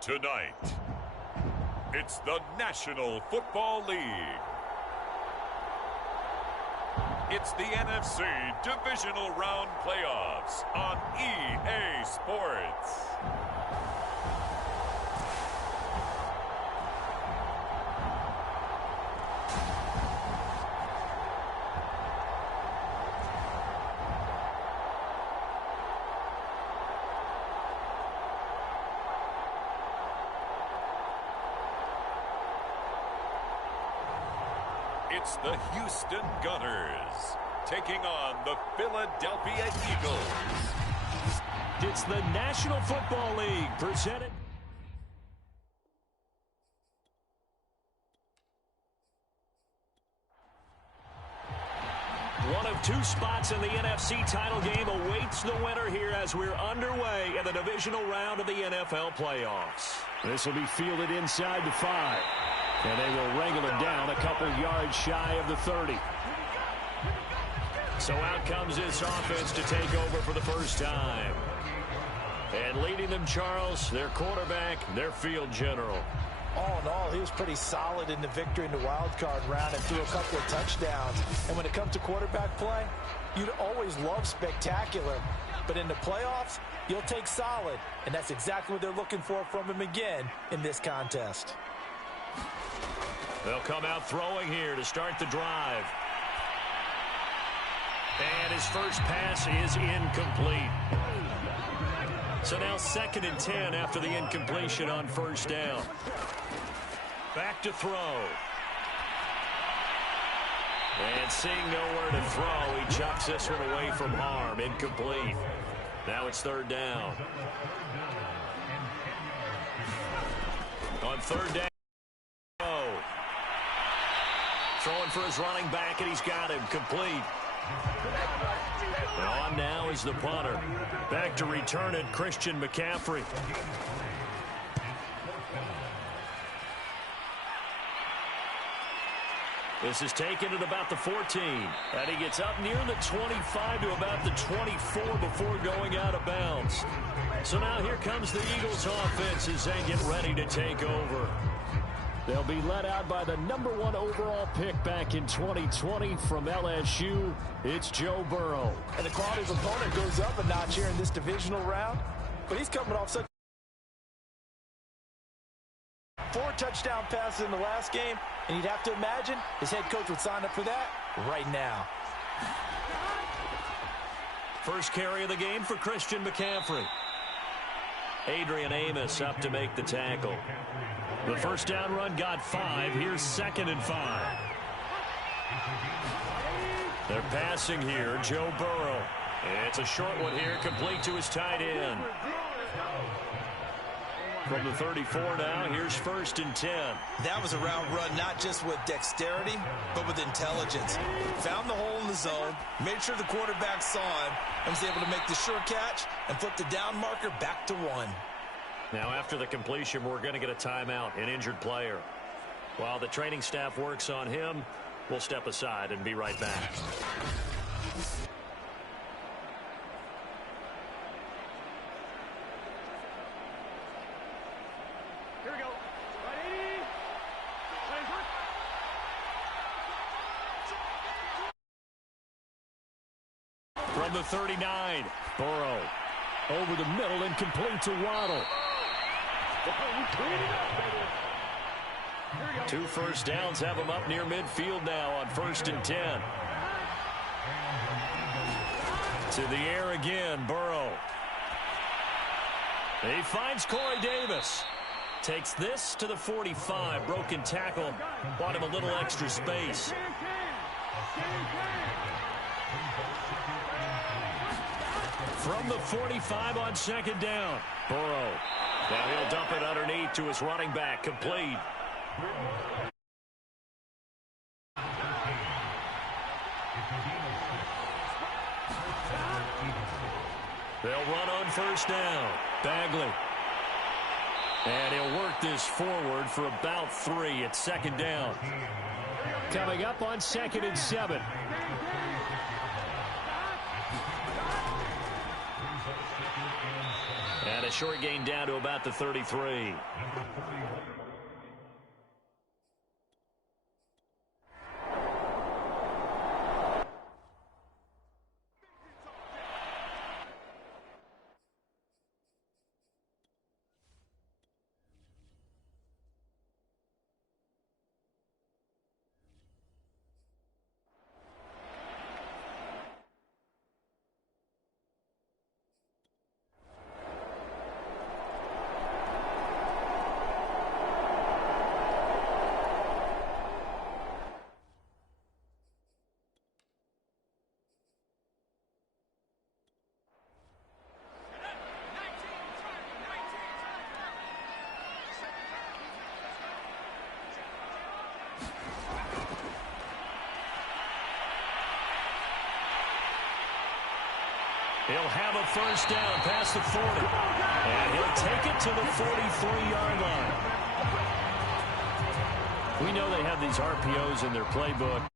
Tonight, it's the National Football League. It's the NFC Divisional Round Playoffs on EA Sports. It's the Houston Gunners taking on the Philadelphia Eagles. It's the National Football League presented. One of two spots in the NFC title game awaits the winner here as we're underway in the divisional round of the NFL playoffs. This will be fielded inside the 5. And they will wrangle it down a couple yards shy of the 30. So out comes this offense to take over for the first time. And leading them, Charles, their quarterback, their field general. All in all, he was pretty solid in the victory in the wild card round and threw a couple of touchdowns. And when it comes to quarterback play, you'd always love spectacular. But in the playoffs, you'll take solid. And that's exactly what they're looking for from him again in this contest. They'll come out throwing here to start the drive. And his first pass is incomplete. So now 2nd and 10 after the incompletion on first down. Back to throw. And seeing nowhere to throw, he chucks this one away from harm. Incomplete. Now it's 3rd down. On 3rd down. Throwing for his running back, and he's got him complete. And on now is the punter. Back to return it, Christian McCaffrey. This is taken at about the 14. And he gets up near the 25 to about the 24 before going out of bounds. So now here comes the Eagles offense as they get ready to take over. They'll be led out by the #1 overall pick back in 2020 from LSU. It's Joe Burrow. And the quality of opponent goes up a notch here in this divisional round. But he's coming off such 4 touchdown passes in the last game. And you'd have to imagine his head coach would sign up for that right now. First carry of the game for Christian McCaffrey. Adrian Amos up to make the tackle. The first down run got 5. Here's 2nd and 5. They're passing here, Joe Burrow. It's a short one here, complete to his tight end. From the 34 now, here's 1st and 10. That was a route run not just with dexterity, but with intelligence. Found the hole in the zone, made sure the quarterback saw him, and was able to make the sure catch and flip the down marker back to 1. Now, after the completion, we're going to get a timeout, an injured player. While the training staff works on him, we'll step aside and be right back. Here we go. Right, 80. From the 39, Burrow over the middle and complete to Waddle. 2 first downs have him up near midfield now on 1st and 10. To the air again, Burrow. He finds Corey Davis. Takes this to the 45. Broken tackle. Bought him a little extra space. From the 45 on 2nd down. Burrow. Now he'll dump it underneath to his running back. Complete. They'll run on 1st down. Bagley. And he'll work this forward for about 3 at 2nd down. Coming up on 2nd and 7. And a a short gain down to about the 33. He'll have a first down past the 40. And he'll take it to the 43-yard line. We know they have these RPOs in their playbook.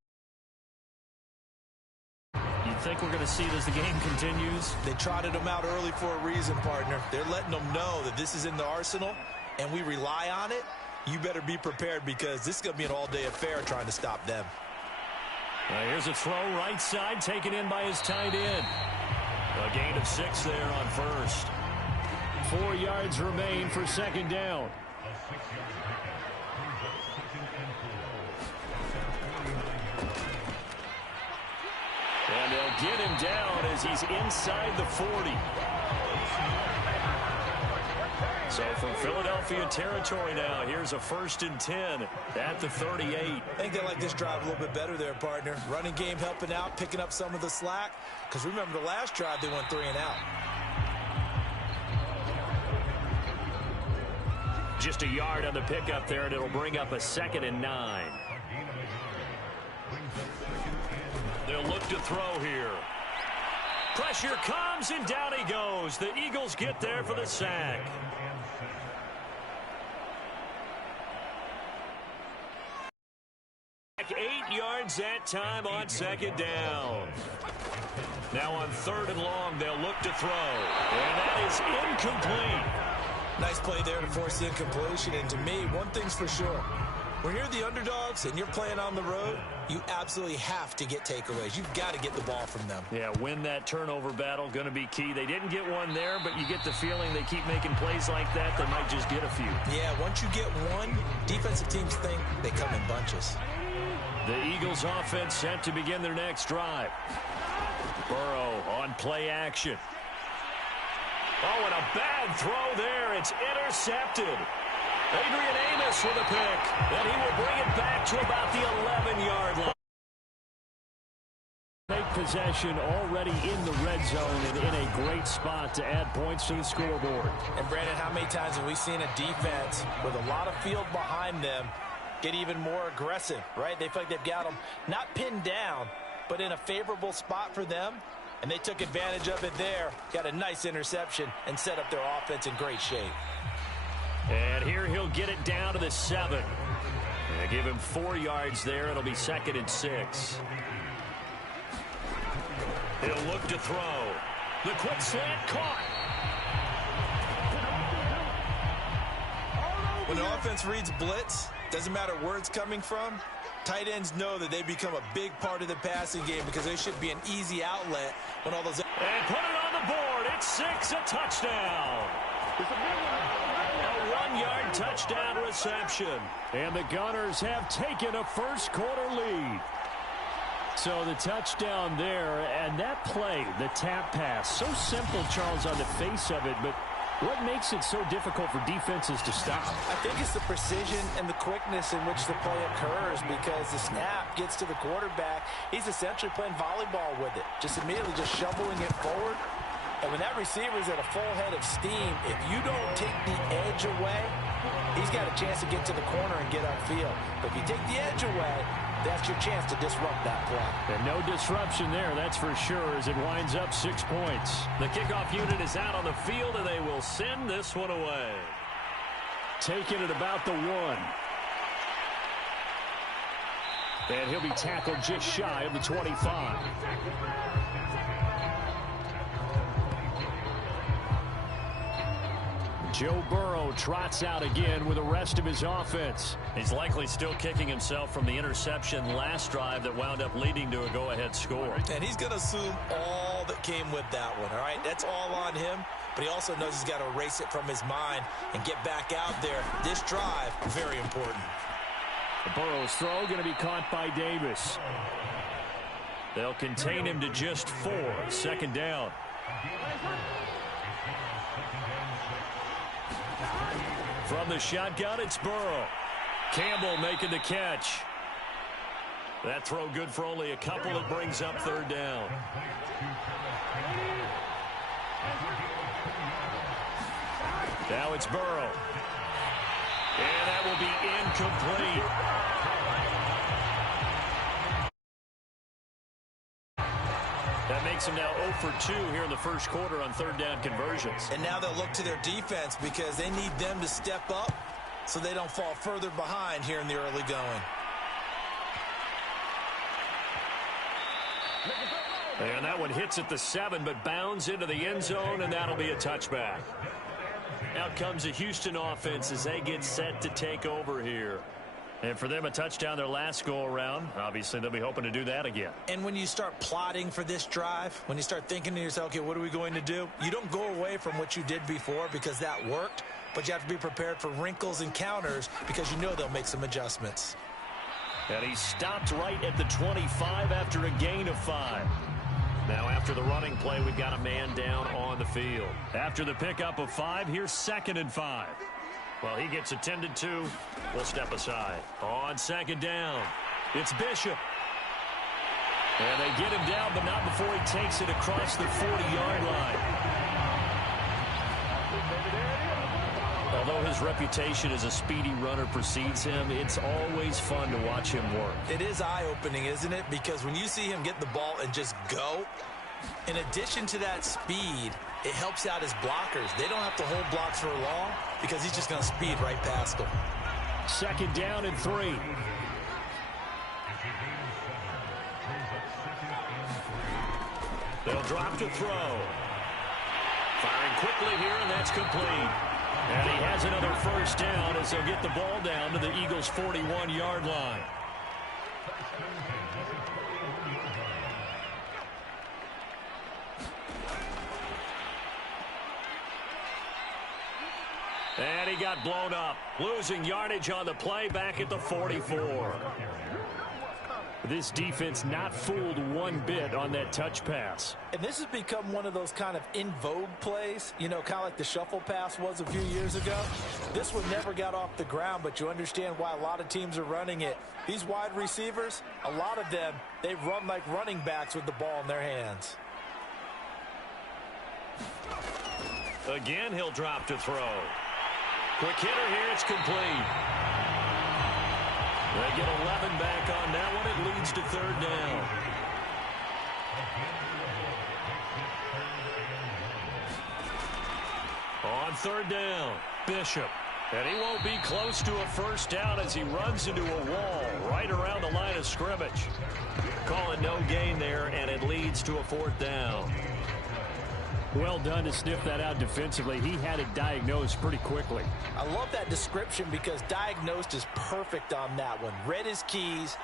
You think we're going to see it as the game continues? They trotted them out early for a reason, partner. They're letting them know that this is in the arsenal, and we rely on it. You better be prepared because this is going to be an all-day affair trying to stop them. Here's a throw right side taken in by his tight end. A gain of 6 there on first. 4 yards remain for second down. And they'll get him down as he's inside the 40. So from Philadelphia territory now, here's a 1st and 10 at the 38. I think they like this drive a little bit better there, partner. Running game helping out, picking up some of the slack. Because remember, the last drive, they went 3 and out. Just a yard on the pickup there, and it'll bring up a 2nd and 9. They'll look to throw here. Pressure comes, and down he goes. The Eagles get there for the sack. Back 8 yards that time on second down. Now on 3rd and long, they'll look to throw. And that is incomplete. Nice play there to force the incompletion. And to me, one thing's for sure. When you're the underdogs and you're playing on the road, you absolutely have to get takeaways. You've got to get the ball from them. Yeah, win that turnover battle, going to be key. They didn't get one there, but you get the feeling they keep making plays like that, they might just get a few. Yeah, once you get one, defensive teams think they come in bunches. The Eagles offense set to begin their next drive. Burrow on play action. Oh, and a bad throw there. It's intercepted. Adrian Amos with a pick, and he will bring it back to about the 11-yard line. Take possession already in the red zone and in a great spot to add points to the scoreboard. And, Brandon, how many times have we seen a defense with a lot of field behind them get even more aggressive, right? They feel like they've got them not pinned down, but in a favorable spot for them, and they took advantage of it there, got a nice interception, and set up their offense in great shape. And here he'll get it down to the 7. They give him 4 yards there. It'll be 2nd and 6. He'll look to throw. The quick slant caught. When the offense reads blitz, doesn't matter where it's coming from, tight ends know that they become a big part of the passing game because they should be an easy outlet when all those... And put it on the board. It's 6, a touchdown. A 1-yard touchdown reception. And the Gunners have taken a first-quarter lead. So the touchdown there, and that play, the tap pass, so simple, Charles, on the face of it, but what makes it so difficult for defenses to stop? I think it's the precision and the quickness in which the play occurs because the snap gets to the quarterback. He's essentially playing volleyball with it, just immediately just shoveling it forward. And when that receiver's at a full head of steam, if you don't take the edge away, he's got a chance to get to the corner and get upfield. But if you take the edge away, that's your chance to disrupt that play. And no disruption there, that's for sure, as it winds up 6 points. The kickoff unit is out on the field, and they will send this one away. Taking it about the 1. And he'll be tackled just shy of the 25. Joe Burrow trots out again with the rest of his offense. He's likely still kicking himself from the interception last drive that wound up leading to a go-ahead score. And he's going to assume all that came with that one, all right? That's all on him, but he also knows he's got to erase it from his mind and get back out there. This drive, very important. Burrow's throw going to be caught by Davis. They'll contain him to just 4. Second down. From the shotgun, it's Burrow. Campbell making the catch. That throw good for only a couple. It brings up third down. Now it's Burrow. And that will be incomplete. That makes them now 0 for 2 here in the first quarter on third down conversions. And now they'll look to their defense because they need them to step up so they don't fall further behind here in the early going. And that one hits at the 7, but bounds into the end zone, and that'll be a touchback. Out comes the Houston offense as they get set to take over here. And for them, a touchdown their last go-around. Obviously, they'll be hoping to do that again. And when you start plotting for this drive, when you start thinking to yourself, okay, what are we going to do? You don't go away from what you did before because that worked, but you have to be prepared for wrinkles and counters because you know they'll make some adjustments. And he stopped right at the 25 after a gain of 5. Now, after the running play, we've got a man down on the field. After the pickup of 5, here's 2nd and 5. Well, he gets attended to. We'll step aside. On 2nd down, it's Bishop. And they get him down, but not before he takes it across the 40-yard line. Although his reputation as a speedy runner precedes him, it's always fun to watch him work. It is eye-opening, isn't it? Because when you see him get the ball and just go, in addition to that speed, it helps out his blockers. They don't have to hold blocks for long because he's just going to speed right past them. 2nd down and 3. They'll drop to throw. Firing quickly here, and that's complete. And he has another first down as they'll get the ball down to the Eagles' 41-yard line. And he got blown up, losing yardage on the play back at the 44. This defense not fooled one bit on that touch pass. And this has become one of those kind of in vogue plays, you know, kind of like the shuffle pass was a few years ago. This one never got off the ground, but you understand why a lot of teams are running it. These wide receivers, a lot of them, they run like running backs with the ball in their hands. Again, he'll drop to throw. Quick hitter here, it's complete. They get 11 back on that one. It leads to third down. On third down, Bishop. And he won't be close to a first down as he runs into a wall right around the line of scrimmage. Calling no gain there, and it leads to a 4th down. Well done to sniff that out defensively. He had it diagnosed pretty quickly. I love that description because diagnosed is perfect on that one. Read his keys,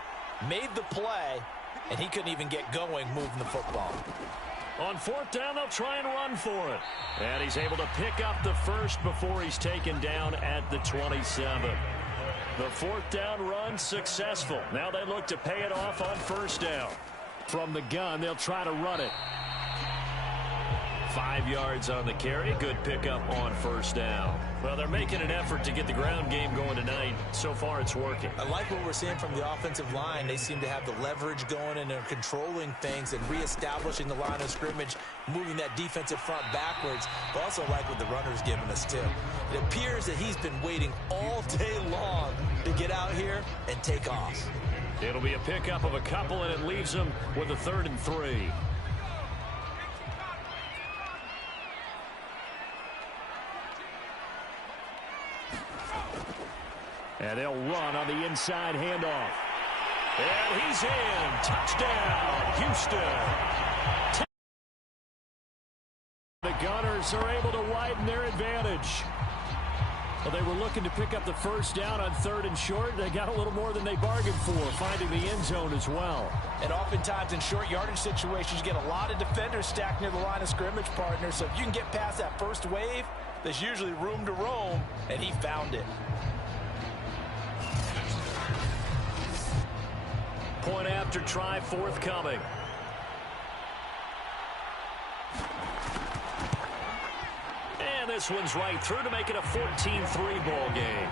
made the play, and he couldn't even get going moving the football. On 4th down, they'll try and run for it. And he's able to pick up the first before he's taken down at the 27. The 4th down run successful. Now they look to pay it off on 1st down. From the gun, they'll try to run it. 5 yards on the carry. Good pickup on 1st down. Well, they're making an effort to get the ground game going tonight. So far, it's working. I like what we're seeing from the offensive line. They seem to have the leverage going, and they're controlling things and reestablishing the line of scrimmage, moving that defensive front backwards. But also like what the runner's giving us, too. It appears that he's been waiting all day long to get out here and take off. It'll be a pickup of a couple, and it leaves them with a 3rd and 3. And they'll run on the inside handoff. And he's in. Touchdown, Houston. The Gunners are able to widen their advantage. Well, they were looking to pick up the first down on 3rd and short. They got a little more than they bargained for, finding the end zone as well. And oftentimes in short yardage situations, you get a lot of defenders stacked near the line of scrimmage, partner. So if you can get past that first wave, there's usually room to roam, and he found it. Point after try forthcoming. And this one's right through to make it a 14-3 ball game.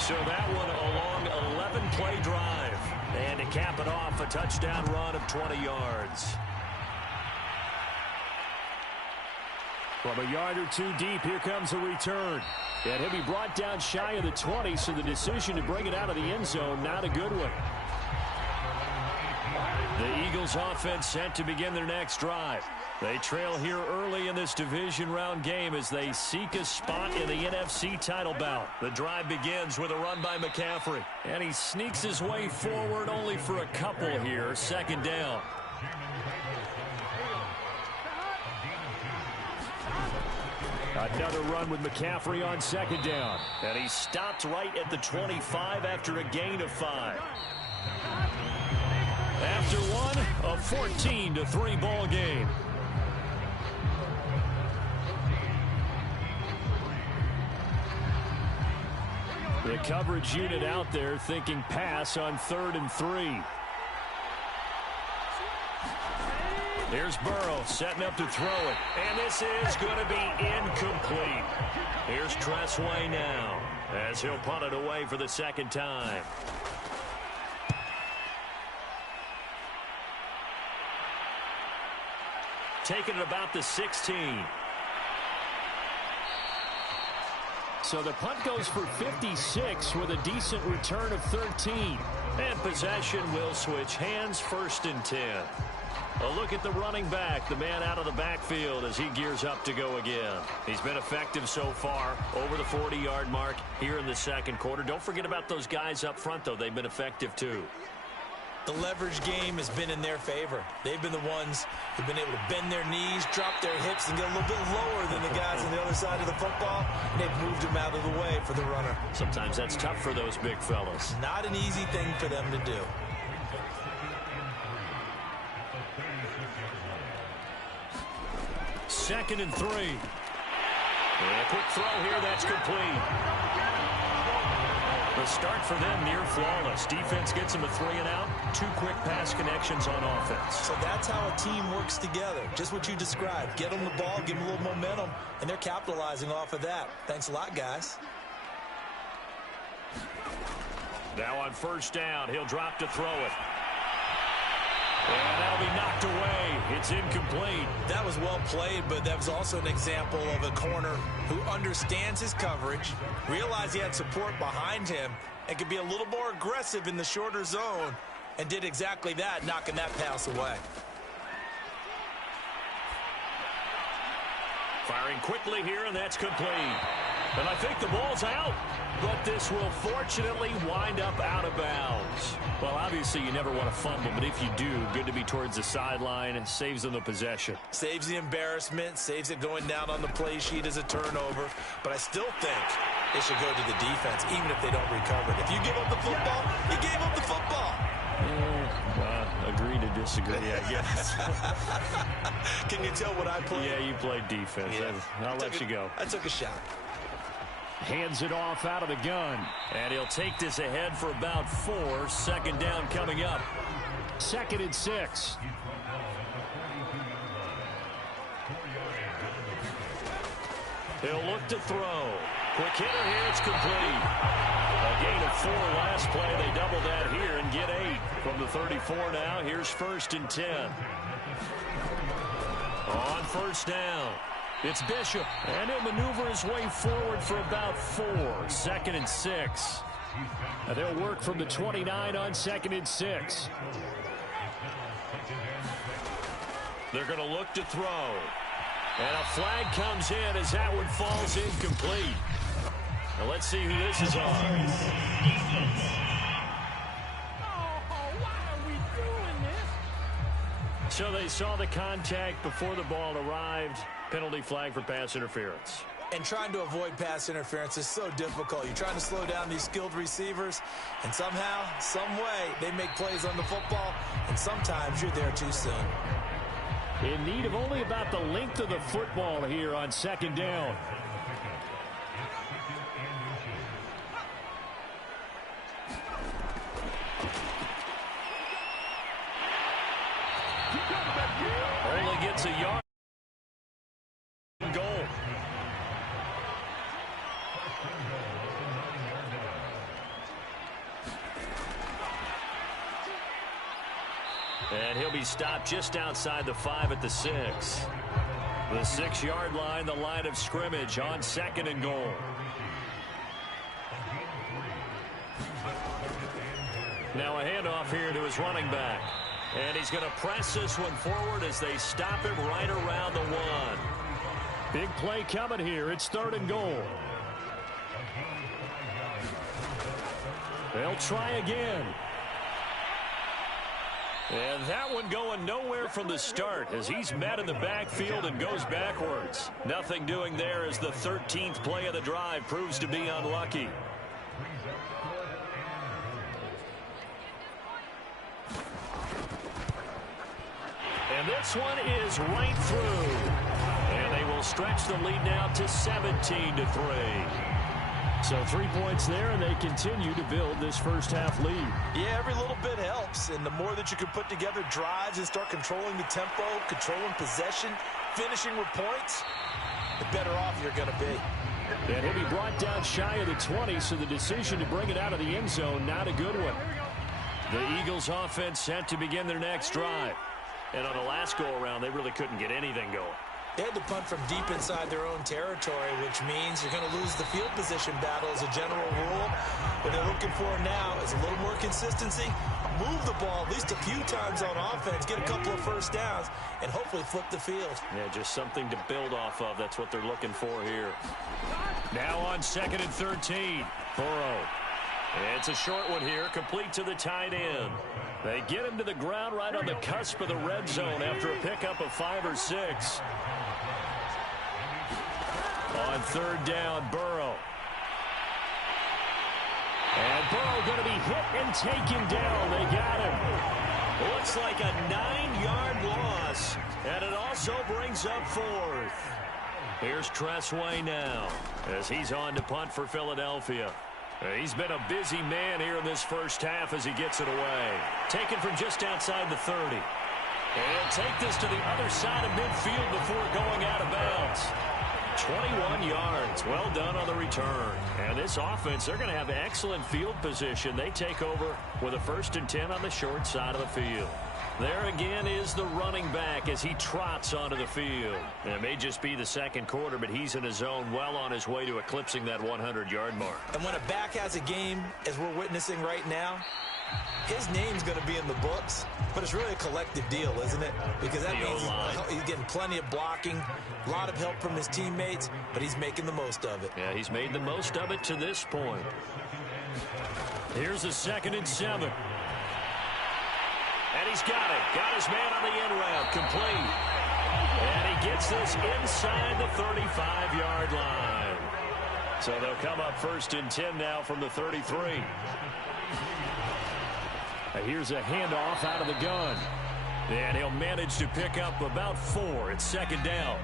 So that one a long 11-play drive. And to cap it off, a touchdown run of 20 yards. From a yard or two deep, here comes a return. And he'll be brought down shy of the 20, so the decision to bring it out of the end zone, not a good one. The Eagles offense set to begin their next drive. They trail here early in this division round game as they seek a spot in the NFC title bout. The drive begins with a run by McCaffrey. And he sneaks his way forward only for a couple here. 2nd down. Another run with McCaffrey on 2nd down. And he stopped right at the 25 after a gain of 5. After one, a 14-3 ball game. The coverage unit out there thinking pass on 3rd and 3. Here's Burrow setting up to throw it. And this is going to be incomplete. Here's Tressway now as he'll punt it away for the 2nd time. Taking it about the 16. So the punt goes for 56 with a decent return of 13. And possession will switch hands, 1st and 10. A look at the running back, the man out of the backfield as he gears up to go again. He's been effective so far, over the 40-yard mark here in the 2nd quarter. Don't forget about those guys up front, though. They've been effective, too. The leverage game has been in their favor. They've been the ones who've been able to bend their knees, drop their hips, and get a little bit lower than the guys on the other side of the football, and they've moved them out of the way for the runner. Sometimes that's tough for those big fellas. Not an easy thing for them to do. Second and 3. And a quick throw here, that's complete. The start for them near flawless. Defense gets them a 3-and-out. 2 quick pass connections on offense. So that's how a team works together. Just what you described. Get them the ball, give them a little momentum, and they're capitalizing off of that. Thanks a lot, guys. Now on 1st down, he'll drop to throw it. And that'll be knocked away. It's incomplete. That was well played, but that was also an example of a corner who understands his coverage, realized he had support behind him, and could be a little more aggressive in the shorter zone, and did exactly that, knocking that pass away. Firing quickly here, and that's complete. And I think the ball's out. But this will fortunately wind up out of bounds. Well, obviously you never want to fumble, but if you do, good to be towards the sideline and saves them the possession. Saves the embarrassment, saves it going down on the play sheet as a turnover. But I still think it should go to the defense, even if they don't recover it. If you give up the football, you gave up the football. Agree to disagree, I guess. Can you tell what I played? Yeah, you played defense. Yeah. I'll let you go. I took a shot. Hands it off out of the gun. And he'll take this ahead for about 4. 2nd down coming up. 2nd and 6. He'll look to throw. Quick hitter here. It's complete. A gain of 4 last play. They double that here and get 8. From the 34 now, here's 1st and 10. On 1st down. It's Bishop, and he'll maneuver his way forward for about 4. 2nd and 6. And they'll work from the 29 on 2nd and 6. They're going to look to throw. And a flag comes in as that one falls incomplete. Now let's see who this is on. So they saw the contact before the ball arrived. Penalty flag for pass interference. And trying to avoid pass interference is so difficult. You're trying to slow down these skilled receivers, and somehow, some way, they make plays on the football, and sometimes you're there too soon. In need of only about the length of the football here on second down. Only gets a yard. Goal. And he'll be stopped just outside the 5 at the 6. The 6-yard line, the line of scrimmage on second and goal. Now a handoff here to his running back. And he's going to press this one forward as they stop him right around the 1. Big play coming here. It's third and goal. They'll try again. And that one going nowhere from the start as he's met in the backfield and goes backwards. Nothing doing there as the 13th play of the drive proves to be unlucky. And this one is right through. And they will stretch the lead now to 17-3. So 3 points there, and they continue to build this first half lead. Yeah, every little bit helps, and the more that you can put together drives and start controlling the tempo, controlling possession, finishing with points, the better off you're going to be. And he'll be brought down shy of the 20, so the decision to bring it out of the end zone, not a good one. The Eagles offense set to begin their next drive. And on the last go-around, they really couldn't get anything going. They had to punt from deep inside their own territory, which means you're going to lose the field position battle as a general rule. What they're looking for now is a little more consistency, move the ball at least a few times on offense, get a couple of first downs, and hopefully flip the field. Yeah, just something to build off of. That's what they're looking for here. Now on second and 13, Burrow. It's a short one here, complete to the tight end. They get him to the ground right on the cusp of the red zone after a pickup of 5 or 6. On third down, Burrow. And Burrow going to be hit and taken down. They got him. Looks like a 9-yard loss, and it also brings up 4th. Here's Tressway now as he's on to punt for Philadelphia. He's been a busy man here in this first half as he gets it away. Taken from just outside the 30. And he'll take this to the other side of midfield before going out of bounds. 21 yards. Well done on the return. And this offense, they're going to have excellent field position. They take over with a 1st and 10 on the short side of the field. There again is the running back as he trots onto the field. And it may just be the second quarter, but he's in his zone, well on his way to eclipsing that 100-yard mark. And when a back has a game, as we're witnessing right now, his name's going to be in the books, but it's really a collective deal, isn't it? Because that means he's getting plenty of blocking, a lot of help from his teammates, but he's making the most of it. Yeah, he's made the most of it to this point. Here's a 2nd and 7. And he's got it. Got his man on the end route. Complete. And he gets this inside the 35-yard line. So they'll come up 1st and 10 now from the 33. Here's a handoff out of the gun. And he'll manage to pick up about 4. It's 2nd down.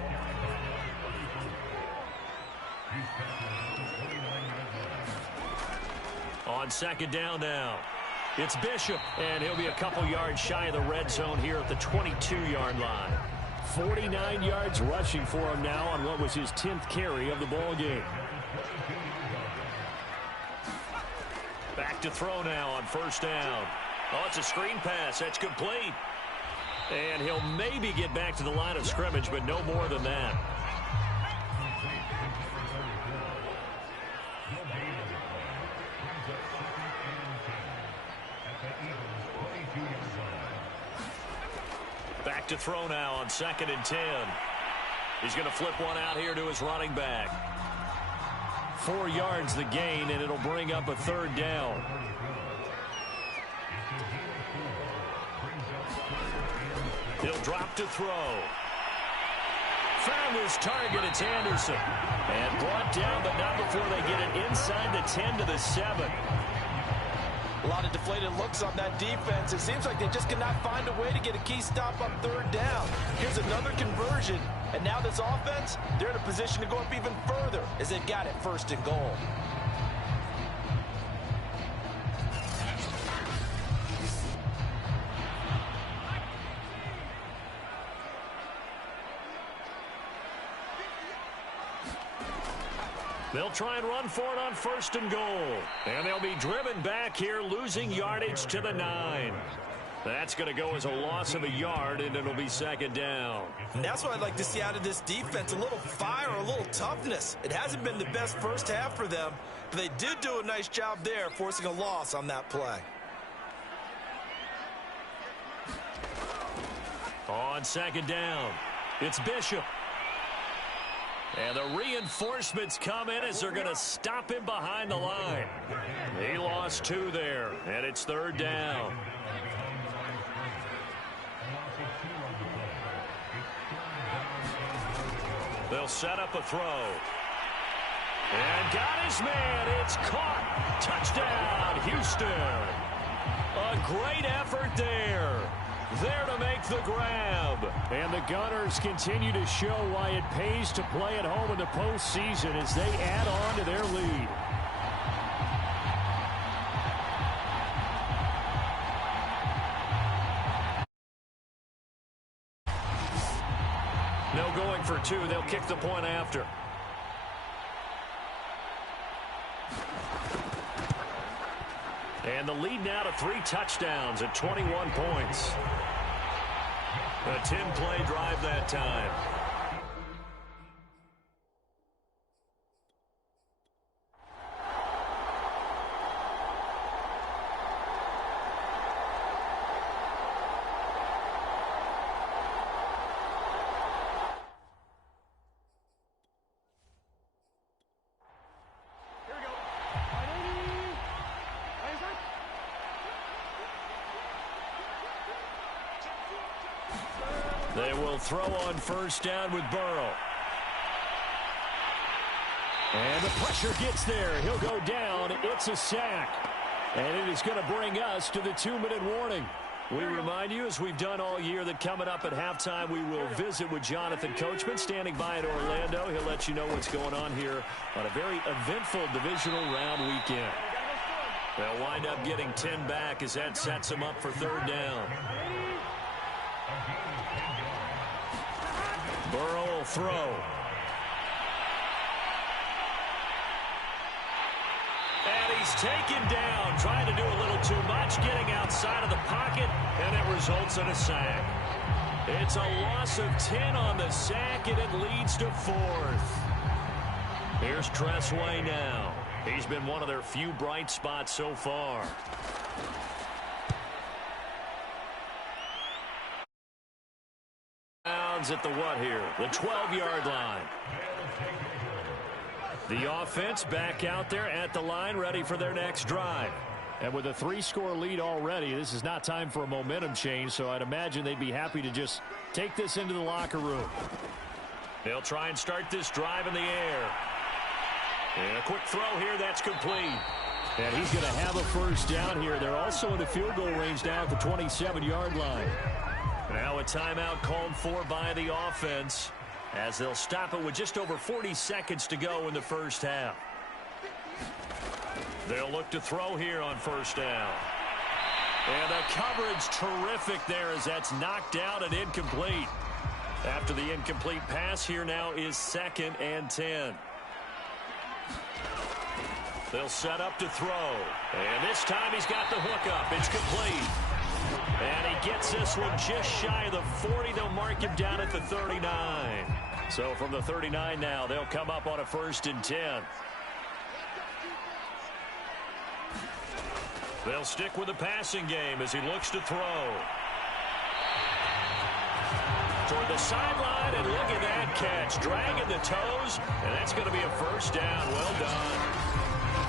On 2nd down now. It's Bishop, and he'll be a couple yards shy of the red zone here at the 22-yard line. 49 yards rushing for him now on what was his 10th carry of the ball game. Back to throw now on 1st down. Oh, it's a screen pass. That's complete. And he'll maybe get back to the line of scrimmage, but no more than that. Back to throw now on 2nd and 10. He's going to flip one out here to his running back. 4 yards the gain, and it'll bring up a 3rd down. He'll drop to throw. found his target. It's Anderson. And brought down, but not before they get it inside the 10 to the 7. A lot of deflated looks on that defense. It seems like they just cannot find a way to get a key stop on third down. Here's another conversion. And now this offense, they're in a position to go up even further as they've got it first and goal. They'll try and run for it on first and goal. And they'll be driven back here, losing yardage to the 9. That's going to go as a loss of a yard, and it'll be second down. And that's what I'd like to see out of this defense, a little fire, a little toughness. It hasn't been the best first half for them, but they did do a nice job there, forcing a loss on that play. On second down, it's Bishop. And the reinforcements come in as they're going to stop him behind the line. He lost 2 there, and it's third down. They'll set up a throw. And got his man. It's caught. Touchdown, Houston. A great effort there. There to make the grab. And the Gunners continue to show why it pays to play at home in the postseason as they add on to their lead. No going for 2. They'll kick the point after. And the lead now to 3 touchdowns at 21 points. A 10-play drive that time. They will throw on first down with Burrow. And the pressure gets there. He'll go down. It's a sack. And it is going to bring us to the 2-minute warning. We remind you, as we've done all year, that coming up at halftime, we will visit with Jonathan Coachman, standing by in Orlando. He'll let you know what's going on here on a very eventful divisional round weekend. They'll wind up getting 10 back as that sets them up for third down. Burrow will throw. And he's taken down, trying to do a little too much, getting outside of the pocket, and it results in a sack. It's a loss of 10 on the sack, and it leads to 4th. Here's Tressway now. He's been one of their few bright spots so far. At the what here? The 12-yard line. The offense back out there at the line, ready for their next drive. And with a 3-score lead already, this is not time for a momentum change, so I'd imagine they'd be happy to just take this into the locker room. They'll try and start this drive in the air. And a quick throw here, that's complete. And he's going to have a first down here. They're also in the field goal range now at the 27-yard line. Now a timeout called for by the offense as they'll stop it with just over 40 seconds to go in the first half. They'll look to throw here on first down. And the coverage terrific there as that's knocked out and incomplete. After the incomplete pass, here now is 2nd and 10. They'll set up to throw. And this time he's got the hook up. It's complete. And he gets this one just shy of the 40. They'll mark him down at the 39. So from the 39 now, they'll come up on a 1st and 10. They'll stick with the passing game as he looks to throw. Toward the sideline, and look at that catch. Dragging the toes, and that's going to be a first down. Well done.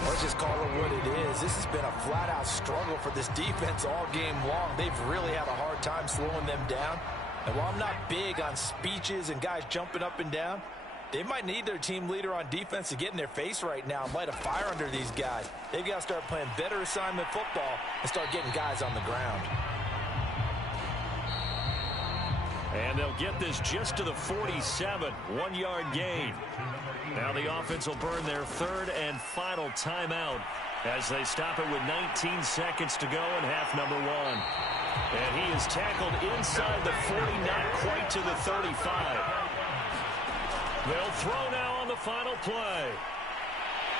Let's just call it what it is. This has been a flat-out struggle for this defense all game long. They've really had a hard time slowing them down. And while I'm not big on speeches and guys jumping up and down, they might need their team leader on defense to get in their face right now and light a fire under these guys. They've got to start playing better assignment football and start getting guys on the ground. And they'll get this just to the 47, 1-yard gain. Now the offense will burn their third and final timeout as they stop it with 19 seconds to go in half number 1. And he is tackled inside the 40, not quite to the 35. They'll throw now on the final play.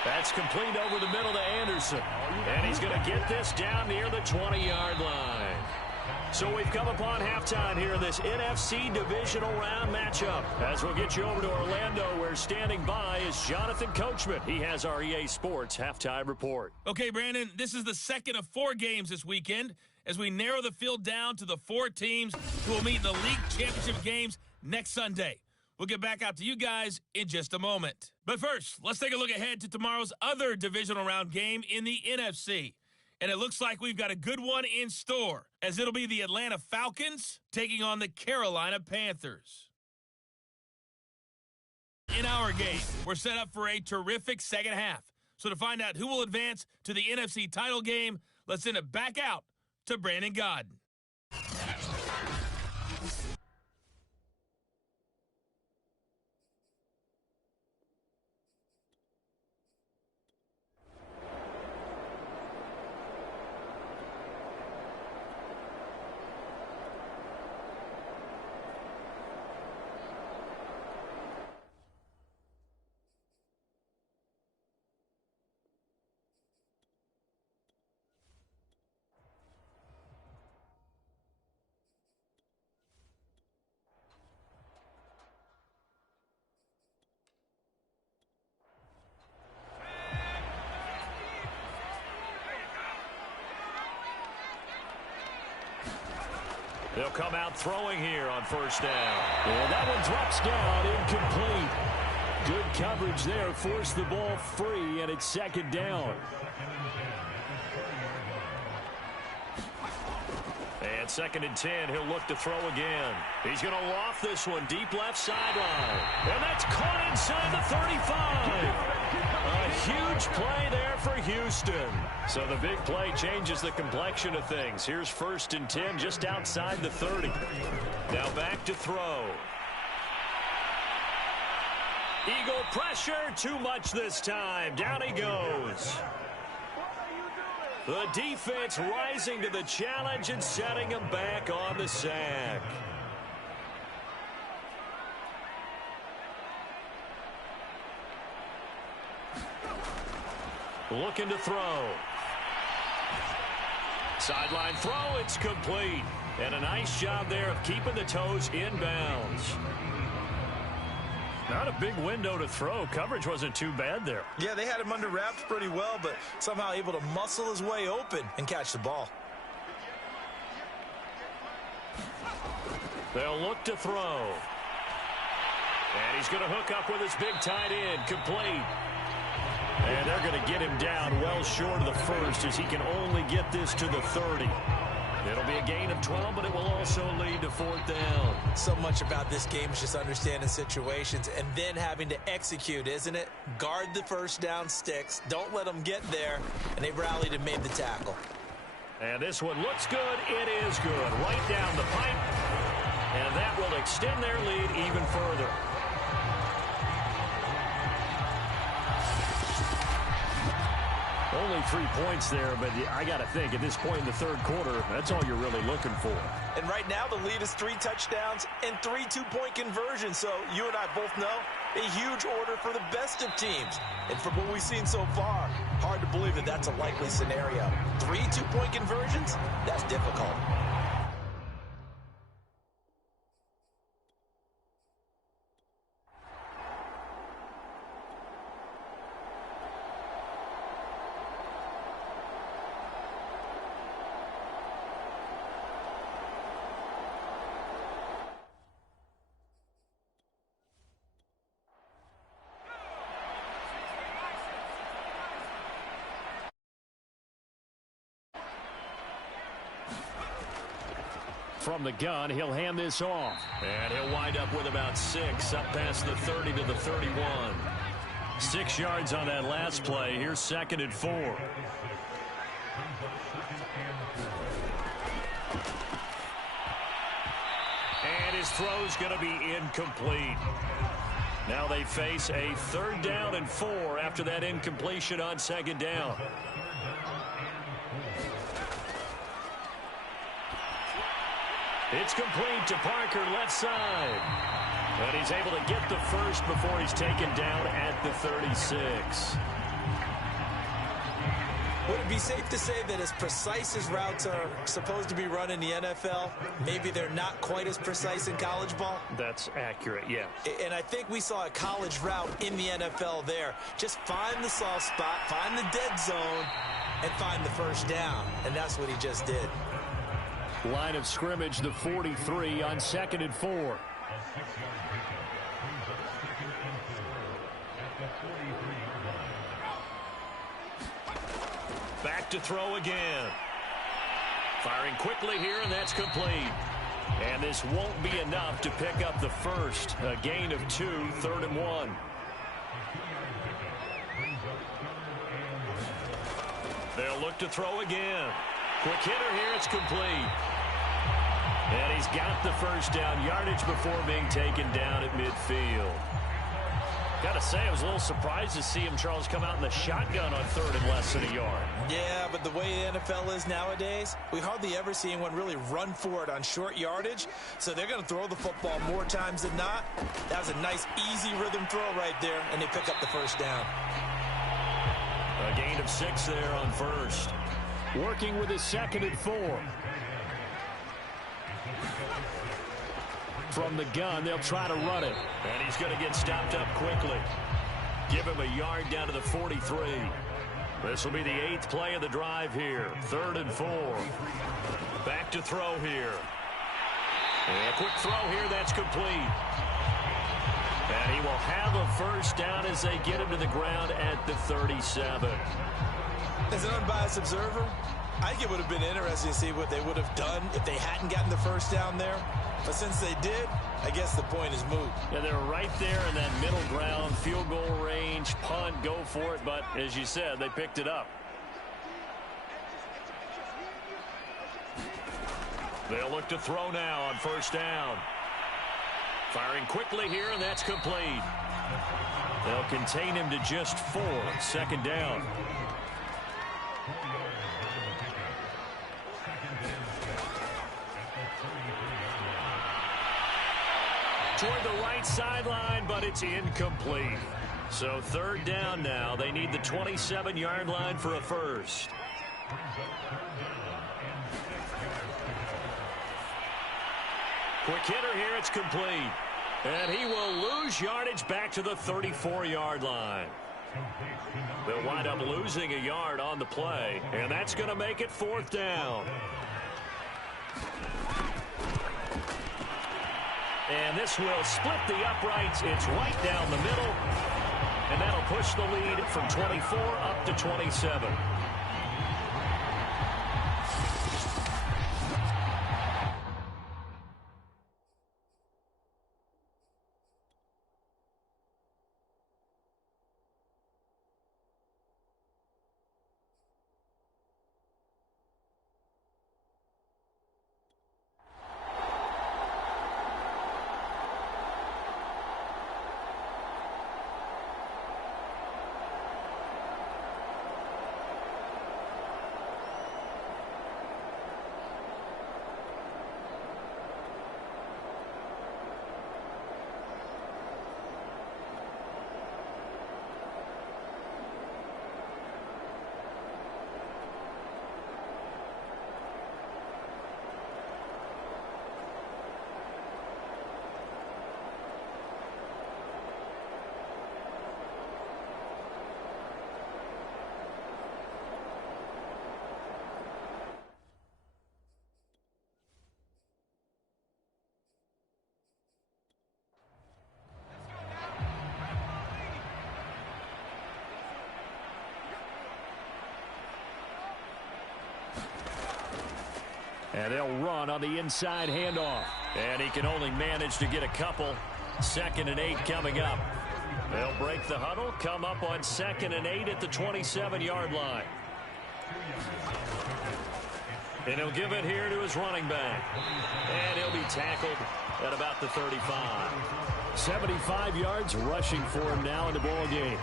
That's complete over the middle to Anderson. And he's going to get this down near the 20-yard line. So we've come upon halftime here in this NFC divisional round matchup. As we'll get you over to Orlando, where standing by is Jonathan Coachman. He has our EA Sports halftime report. Okay, Brandon, this is the second of 4 games this weekend as we narrow the field down to the 4 teams who will meet in the league championship games next Sunday. We'll get back out to you guys in just a moment. But first, let's take a look ahead to tomorrow's other divisional round game in the NFC. And it looks like we've got a good one in store, as it'll be the Atlanta Falcons taking on the Carolina Panthers. In our game, we're set up for a terrific second half. So to find out who will advance to the NFC title game, let's send it back out to Brandon Gaudin. They'll come out throwing here on first down. And that one drops down, incomplete. Good coverage there, forced the ball free, and it's second down. And 2nd and 10, he'll look to throw again. He's going to loft this one deep left sideline. And that's caught inside the 35. A huge play there for Houston. So the big play changes the complexion of things. Here's 1st and 10 just outside the 30. Now back to throw. Eagle pressure, too much this time. Down he goes. The defense rising to the challenge and setting him back on the sack. Looking to throw. Sideline throw, it's complete. And a nice job there of keeping the toes inbounds. Not a big window to throw. Coverage wasn't too bad there. Yeah, they had him under wraps pretty well, but somehow able to muscle his way open and catch the ball. They'll look to throw. And he's going to hook up with his big tight end, complete. And they're going to get him down well short of the first, as he can only get this to the 30. It'll be a gain of 12, but it will also lead to 4th down. So much about this game is just understanding situations and then having to execute, isn't it? Guard the first down sticks. Don't let them get there. And they rallied and made the tackle. And this one looks good. It is good. Right down the pipe. And that will extend their lead even further. Only 3 points there, but I got to think at this point in the 3rd quarter, that's all you're really looking for. And right now the lead is 3 touchdowns and 3 two-point conversions. So you and I both know a huge order for the best of teams. And from what we've seen so far, hard to believe that that's a likely scenario. 3 two-point conversions? That's difficult. From the gun, he'll hand this off. And he'll wind up with about 6, up past the 30 to the 31. 6 yards on that last play. Here's 2nd and 4. And his throw's going to be incomplete. Now they face a 3rd down and 4 after that incompletion on 2nd down. It's complete to Parker, left side. But he's able to get the first before he's taken down at the 36. Would it be safe to say that as precise as routes are supposed to be run in the NFL, maybe they're not quite as precise in college ball? That's accurate, yeah. And I think we saw a college route in the NFL there. Just find the soft spot, find the dead zone, and find the first down. And that's what he just did. Line of scrimmage, the 43 on 2nd and 4. Back to throw again. Firing quickly here, and that's complete. And this won't be enough to pick up the first. A gain of 2, 3rd and 1. They'll look to throw again. Quick hitter here, it's complete. And he's got the first down, yardage before being taken down at midfield. Got to say, I was a little surprised to see him, Charles, come out in the shotgun on 3rd and less than a yard. Yeah, but the way the NFL is nowadays, we hardly ever see anyone really run for it on short yardage. So they're going to throw the football more times than not. That was a nice, easy rhythm throw right there, and they pick up the first down. A gain of 6 there on first. Working with his 2nd and 4. From the gun, they'll try to run it. And he's going to get stopped up quickly. Give him a yard down to the 43. This will be the 8th play of the drive here. 3rd and 4. Back to throw here. And a quick throw here, that's complete. And he will have a first down as they get him to the ground at the 37. As an unbiased observer, I think it would have been interesting to see what they would have done if they hadn't gotten the first down there. But since they did, I guess the point is moot. Yeah, they're right there in that middle ground, field goal range, punt, go for it. But as you said, they picked it up. They'll look to throw now on first down. Firing quickly here, and that's complete. They'll contain him to just 4. 2nd down. Toward the right sideline, but it's incomplete. So 3rd down now. They need the 27-yard line for a first. Quick hitter here, it's complete. And he will lose yardage back to the 34-yard line. They'll wind up losing a yard on the play, and that's going to make it 4th down. And this will split the uprights. It's right down the middle. And that'll push the lead from 24 up to 27. And they'll run on the inside handoff. And he can only manage to get a couple. 2nd and 8 coming up. They'll break the huddle, come up on 2nd and 8 at the 27-yard line. And he'll give it here to his running back. And he'll be tackled at about the 35. 75 yards rushing for him now in the ball game.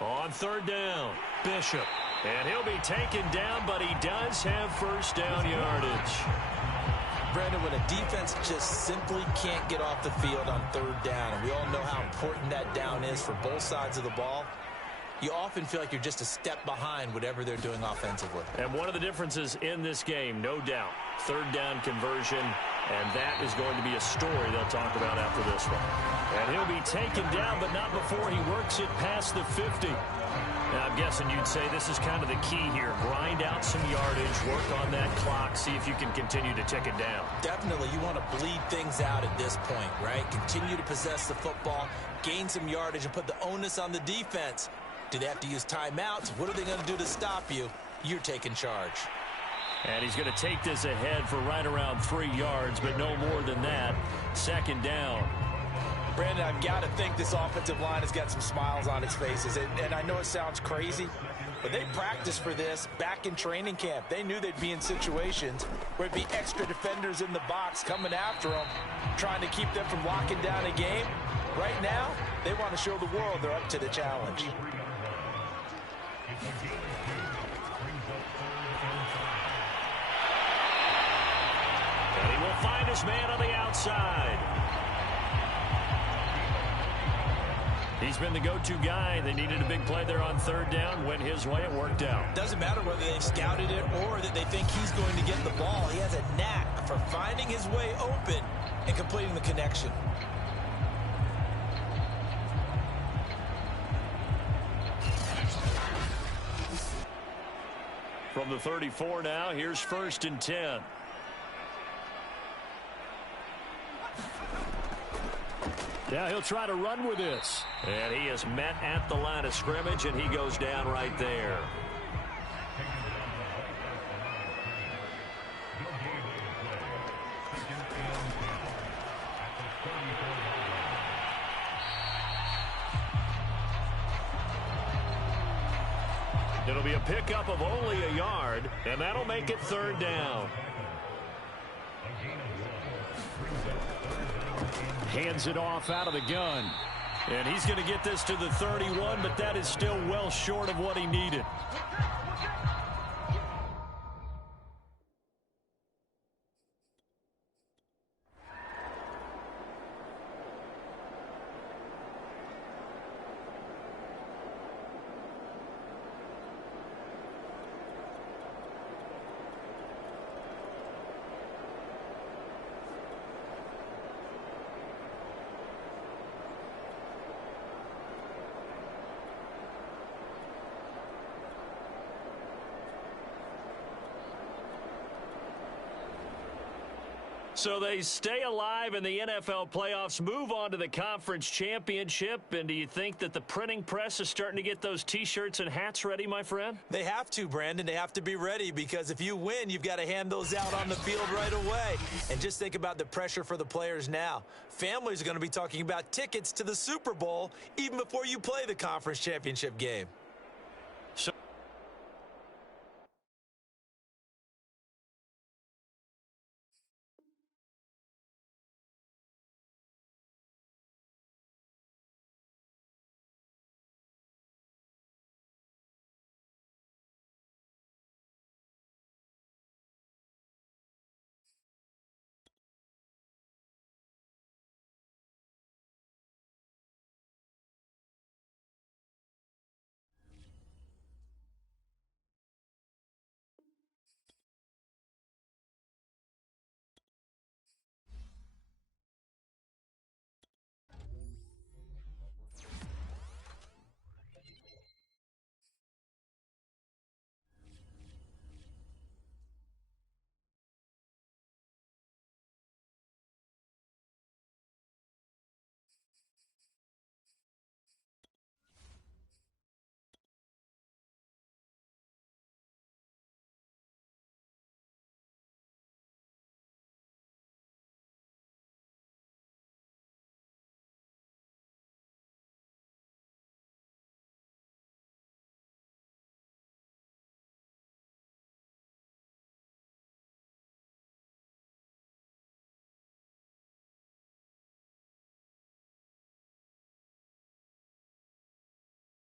On 3rd down, Bishop. And he'll be taken down, but he does have first down yardage. Brandon, when a defense just simply can't get off the field on 3rd down, and we all know how important that down is for both sides of the ball, you often feel like you're just a step behind whatever they're doing offensively. And one of the differences in this game, no doubt, 3rd down conversion, and that is going to be a story they'll talk about after this one. And he'll be taken down, but not before he works it past the 50. Now, I'm guessing you'd say this is kind of the key here. Grind out some yardage, work on that clock, see if you can continue to tick it down. Definitely, you want to bleed things out at this point, right? Continue to possess the football, gain some yardage, and put the onus on the defense. Do they have to use timeouts? What are they going to do to stop you? You're taking charge. And he's going to take this ahead for right around 3 yards, but no more than that. 2nd down. Brandon, I've got to think this offensive line has got some smiles on its faces. And I know it sounds crazy, but they practiced for this back in training camp. They knew they'd be in situations where it'd be extra defenders in the box coming after them, trying to keep them from locking down a game. Right now, they want to show the world they're up to the challenge. And he will find his man on the outside. He's been the go-to guy. They needed a big play there on 3rd down. Went his way. It worked out. Doesn't matter whether they've scouted it or that they think he's going to get the ball. He has a knack for finding his way open and completing the connection. From the 34 now, here's 1st and 10. Now he'll try to run with this. And he is met at the line of scrimmage, and he goes down right there. It'll be a pickup of only a yard, and that'll make it 3rd down. Hands it off out of the gun. And he's going to get this to the 31, but that is still well short of what he needed. So they stay alive in the NFL playoffs, move on to the conference championship. And do you think that the printing press is starting to get those T-shirts and hats ready, my friend? They have to, Brandon. They have to be ready because if you win, you've got to hand those out on the field right away. And just think about the pressure for the players now. Families are going to be talking about tickets to the Super Bowl even before you play the conference championship game. So